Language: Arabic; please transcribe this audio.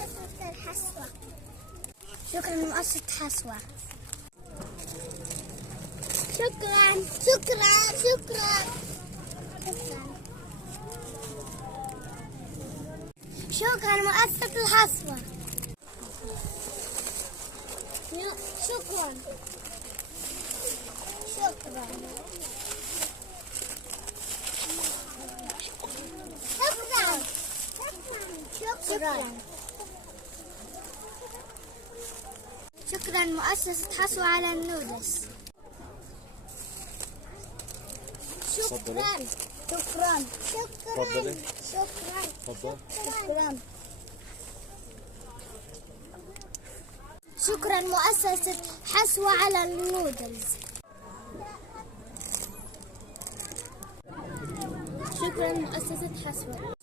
مؤسسة الحسوة. شكرا مؤسسة حسوة. شكرا شكرا شكرا شكرا شكرا مؤسسة الحسوة. شكرا شكرا شكرا شكرا مؤسسة حسوة على النودلز. شكرا شكرا شكرا شكرا شكرا شكرا مؤسسة حسوة على النودلز. شكرا مؤسسة حسوة.